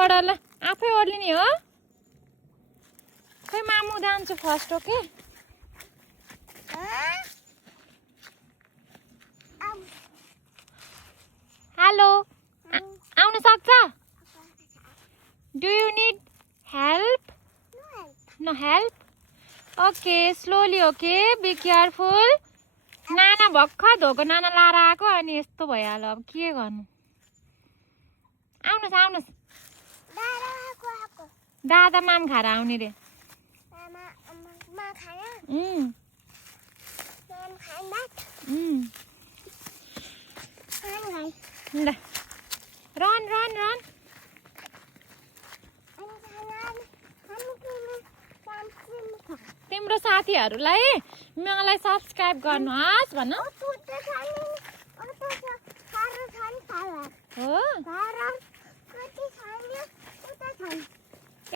यहाँबाट ल आफै ओर्लिने हो खै मामु जान्छु फर्स्ट ओके हेलो आउन सक्छ do you need help no help okay slowly okay be careful नाना भर्खर धोको नाना लाएर आएको अनि यस्तो भइहाल्यो अब के गर्नु आउनुहोस् आउनुहोस् दादा माम खाएर आउने रे ल रन रन रन तिम्रो साथीहरूलाई मलाई सब्सक्राइब गर्नुहोस् भन